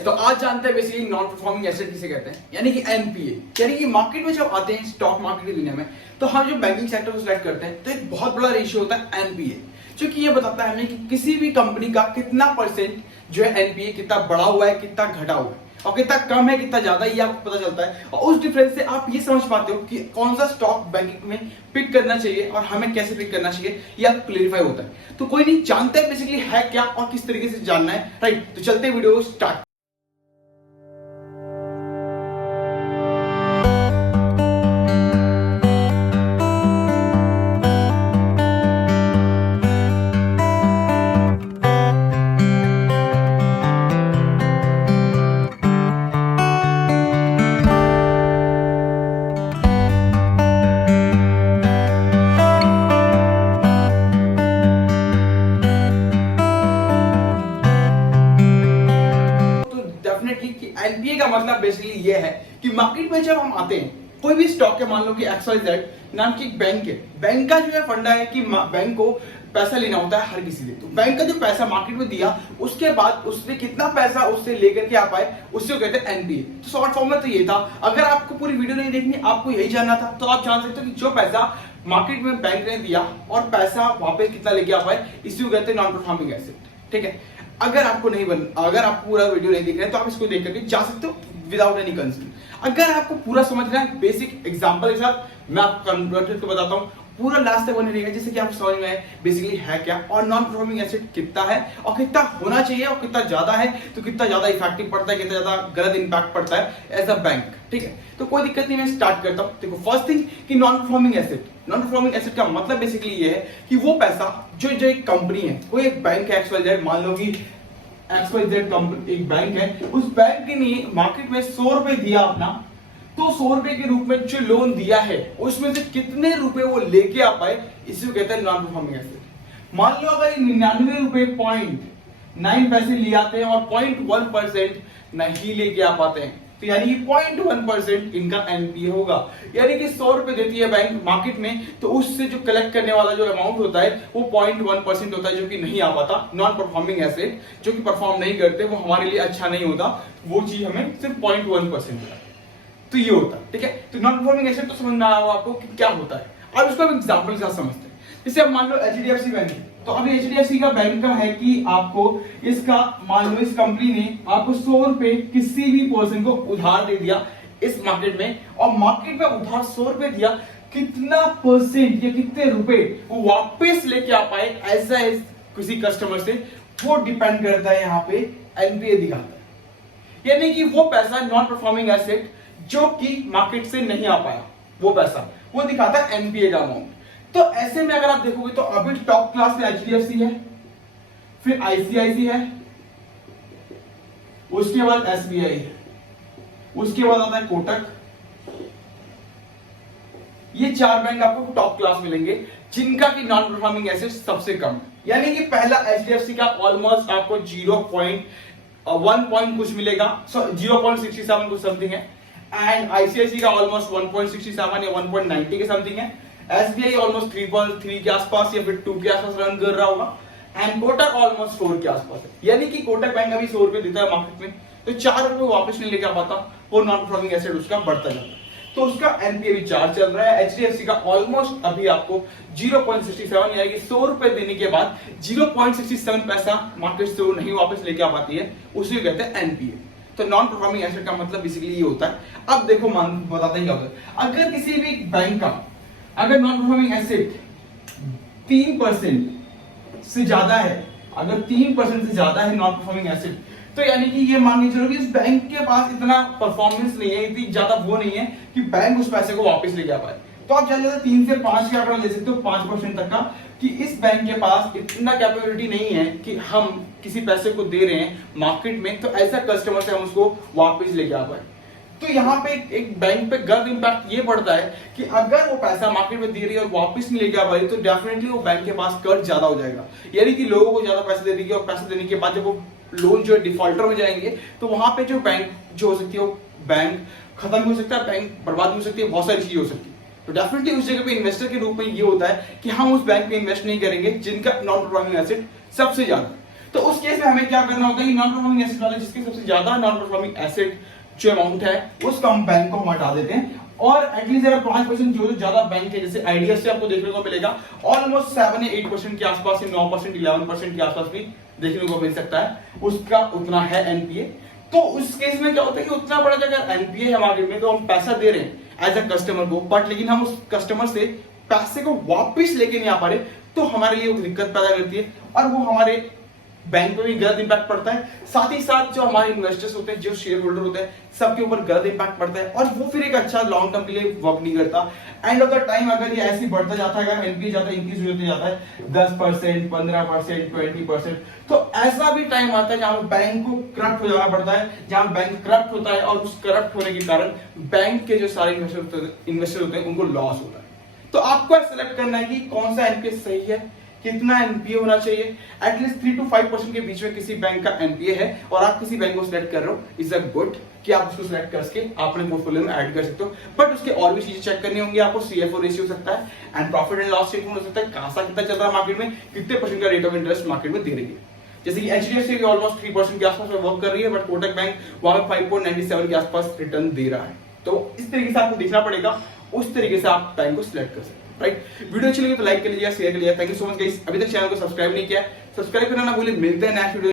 तो आज जानते हैं बेसिकली नॉन परफॉर्मिंग एसेट किसे कहते हैं, यानी कि एनपीए। यानी कि मार्केट में जब आते हैं स्टॉक मार्केट की दुनिया में, तो हम जो बैंकिंग सेक्टर को सिलेक्ट करते हैं तो एक बहुत बड़ा रेशियो होता है एनपीए, जो कि ये बताता है हमें कि किसी भी कंपनी का कितना परसेंट जो है एनपीए कितना बढ़ा हुआ है, कितना घटा हुआ है, और कितना कम है कितना ज्यादा, ये आपको पता चलता है। और उस डिफरेंस से आप ये समझ पाते हो कि कौन सा स्टॉक बैंकिंग में पिक करना चाहिए और हमें कैसे पिक करना चाहिए, ये आपको क्लियरिफाई होता है। तो कोई नहीं जानता है बेसिकली है क्या और किस तरीके से जानना है, राइट। तो चलते हैं वीडियो स्टार्ट। एनपीए का मतलब बेसिकली ये है कि मार्केट में जब हम आते हैं, कोई भी स्टॉक है, मान लो कि XYZ नाम की एक बैंक है। बैंक का जो है फंडा है कि बैंक को पैसा लेना होता है हर किसी से। तो बैंक का जो पैसा मार्केट में दिया, उसके बाद उसने कितना पैसा उससे लेकर के आ पाए, उससे कहते हैं एनपीए। तो शॉर्ट फॉर्म में तो ये था। अगर आपको पूरी वीडियो नहीं देखनी, आपको यही जानना था, तो आप जान सकते हो कि जो पैसा मार्केट में बैंक ने दिया और पैसा वापस कितना लेके आ पाए, इसी को कहते हैं नॉन परफॉर्मिंग एसेट। ठीक है। अगर आप पूरा वीडियो नहीं देख रहे हैं तो आप इसको देख करके जा सकते हो विदाउट एनी कंसर्न। अगर आपको पूरा समझना है बेसिक एग्जांपल के साथ, मैं आपको कन्वर्टेड को बताता हूं, पूरा लास्ट तक बने रहेगा, जिससे कि आप समझ में आए बेसिकली है क्या और नॉन परफॉर्मिंग एसेट कितना है और कितना होना चाहिए, और कितना ज्यादा है तो कितना ज्यादा इफेक्टिव पड़ता है, कितना ज्यादा गलत इंपैक्ट पड़ता है एज अ बैंक। ठीक है, तो कोई दिक्कत नहीं, मैं स्टार्ट करता हूं। देखो, फर्स्ट थिंग कि नॉन परफॉर्मिंग एसेट का मतलब बेसिकली ये है कि वो पैसा जो एक कंपनी है, कोई एक बैंक है XYZ, मान लो कि XYZ कंपनी एक बैंक है, उस बैंक ने मार्केट में 100 रुपए दिया अपना, तो 100 रुपए के रूप में जो लोन दिया है उसमें से कितने रुपए वो लेके आ पाए, इसी को कहते हैं नॉन परफॉर्मिंग एसेट। मान लो अगर 99 रुपए 0.9 पैसे ले आते हैं और 0.1% नहीं लेके आ पाते हैं, तो यानी कि 0.1% इनका एनपीए होगा। यानी कि 100 रुपए देती है बैंक मार्केट में, तो उससे जो कलेक्ट करने वाला जो अमाउंट होता है वो 0.1% होता है, जो कि नहीं आ पाता। नॉन परफॉर्मिंग एसेट जो कि परफॉर्म नहीं करते, वो हमारे लिए अच्छा नहीं होता, वो चीज हमें सिर्फ 0.1% है, तो ये होता है। ठीक है, तो नॉन परफॉर्मिंग एसेट तो समझ में आया होगा आपको कि क्या होता है। अब इसको एग्जाम्पल के साथ समझते हैं। जैसे अब मान लो HDFC बैंक है, तो अभी HDFC का बैंक का है कि आपको इसका, मान लो इस कंपनी ने आपको 100 रुपए किसी भी पर्सन को उधार दे दिया इस मार्केट में, और मार्केट में उधार 100 रुपए दिया, कितना परसेंट या कितने रुपए वो वापस लेके आ पाए ऐसा किसी कस्टमर से, वो डिपेंड करता है यहाँ पे एनपीए दिखाता है। यानी कि वो पैसा नॉन परफॉर्मिंग एसेट जो कि मार्केट से नहीं आ पाया, वो पैसा वो दिखाता है एनपीए का अमाउंट। तो ऐसे में अगर आप देखोगे तो अभी टॉप क्लास में HDFC है, फिर ICICI है, उसके बाद SBI है, उसके बाद आता है कोटक। ये 4 बैंक आपको टॉप क्लास मिलेंगे जिनका की नॉन परफॉर्मिंग एसेट सबसे कम है। यानी कि पहला HDFC का ऑलमोस्ट आपको 0.1 कुछ मिलेगा, 0.67 कुछ समथिंग है, एंड ICICI का ऑलमोस्ट 1.67 या 1.90 के समथिंग है, SBI ऑलमोस्ट 3.3 के आसपास या फिर 2 के आसपास रन कर रहा होगा, एंड कोटक ऑलमोस्ट 4 के आसपास है। यानी कि कोटक बैंक अभी 100 रुपए देता है मार्केट में, तो 4 रुपए वापस नहीं लेकर पाता, वो नॉन परफॉर्मिंग एसेट उसका बढ़ता जाता है, तो उसका एनपीए भी 4 चल रहा है। HDFC का ऑलमोस्ट अभी आपको 0.67, यानी कि 100 रुपए देने के बाद 0.67 पैसा मार्केट से वो नहीं वापस लेके आ पाती है, उसी को कहते हैं एनपीए। तो नॉन परफॉर्मिंग एसेट का मतलब बेसिकली ये होता है। अब देखो, बताते हैं क्या होता है। अगर किसी भी बैंक का अगर नॉन परफॉर्मिंग एसेट 3% से ज्यादा है, अगर 3% से ज्यादा है नॉन परफॉर्मिंग एसेट, तो यानी कि ये मान के चलो कि इस बैंक के पास इतना परफॉर्मेंस नहीं है, इतनी ज्यादा वो नहीं है कि बैंक उस पैसे को वापस ले जा पाए। तो आप ज्यादा 3 से 5 का आंकड़ा ले सकते हो, 5% तक का, कि इस बैंक के पास इतना कैपेबिलिटी नहीं है कि हम किसी पैसे को दे रहे हैं मार्केट में, तो ऐसा कस्टमर से हम उसको वापस लेके आ पाए। तो यहाँ पे एक बैंक पे गलत इंपैक्ट ये पड़ता है कि अगर वो पैसा मार्केट में दे रही है और वापस नहीं लेके आ पाई, तो डेफिनेटली वो बैंक के पास कर्ज ज्यादा हो जाएगा। यानी कि लोगों को ज्यादा पैसे दे देगी, और पैसे देने के बाद जब वो लोन जो है डिफॉल्टर में जाएंगे, तो वहां पे जो बैंक जो हो सकती है, वो बैंक खत्म हो सकता है, बैंक बर्बाद हो सकती है, बहुत सारी चीजें हो सकती है। तो डेफिनेटली उस जगह पे इन्वेस्टर के रूप में ये होता है कि हम उस बैंक में इन्वेस्ट नहीं करेंगे जिनका नॉन परफॉर्मिंग एसेट सबसे ज्यादा। तो उस केस में हमें क्या करना होता है कि नॉन परफॉर्मिंग एसेट वाले जिसके सबसे ज्यादा नॉन परफॉर्मिंग एसेट जो अमाउंट है उसका हम बैंक को हम हटा देते हैं, और एटलीस्ट अगर 5% जो ज्यादा बैंक है जैसे आइडिया से आपको देखने को मिलेगा ऑलमोस्ट 7 या 8% के आसपास, 9% 11% के आसपास भी देखने को मिल सकता है, उसका उतना है एनपीए। तो उस केस में क्या होता है कि उतना बड़ा अगर एनपीए है मार्केट में तो हम पैसा दे रहे हैं एज अ कस्टमर को, बट लेकिन हम उस कस्टमर से पैसे को वापस लेके नहीं आ पा रहे, तो हमारे लिए वो दिक्कत पैदा करती है और वो हमारे बैंक पे भी गलत इंपैक्ट पड़ता है, साथ ही साथ जो हमारे इन्वेस्टर्स होते हैं, जो शेयर होल्डर होते हैं, सबके ऊपर गलत इंपैक्ट पड़ता है और वो फिर एक अच्छा लॉन्ग टर्म के लिए वर्क नहीं करता। एंड ऑफ द टाइम अगर ये ऐसे बढ़ता जाता है, अगर एनपीए ज्यादा इंक्रीज होते जाता है 10%, 15%, 20%, तो ऐसा भी टाइम आता है जहां बैंक को करप्ट हो जाना पड़ता है, जहां बैंक करप्ट होता है और उस करप्ट होने के कारण बैंक के जो सारे इन्वेस्टर होते हैं उनको लॉस होता है। तो आपको सेलेक्ट करना है कि कौन सा एनपीए सही है, कितना एनपीए होना चाहिए, एटलीस्ट 3 to 5% के बीच में किसी बैंक का एनपीए है और आप किसी बैंक को सिलेक्ट कर रहे हो, इज अ गुड कि आप उसको सिलेक्ट करके अपने पोर्टफोलियो में ऐड कर सकते हो। बट उसके और भी चीजें चेक करनी होंगी, आपको सीएफओ रेशियो हो सकता है and profit and loss statement हो सकता है, कासा कितना चल रहा है मार्केट में, कितने परसेंट का रेट ऑफ इंटरेस्ट मार्केट में दे रही है। जैसे कि एचडीएफसी भी ऑलमोस्ट 3% के आसपास में वर्क कर रही है, बट कोटक बैंक वहां पे 5.97 के आसपास रिटर्न दे रहा है। तो इस तरीके से आपको देखना पड़ेगा, उस तरीके से आप बैंक को सिलेक्ट कर सकते हैं। राइट, वीडियो अच्छी लगी तो लाइक कर लीजिए, शेयर कर लीजिए। Thank you so much guys. अभी तक चैनल को सब्सक्राइब नहीं किया, सब्सक्राइब करना ना भूलिए। मिलते हैं नेक्स्ट वीडियो।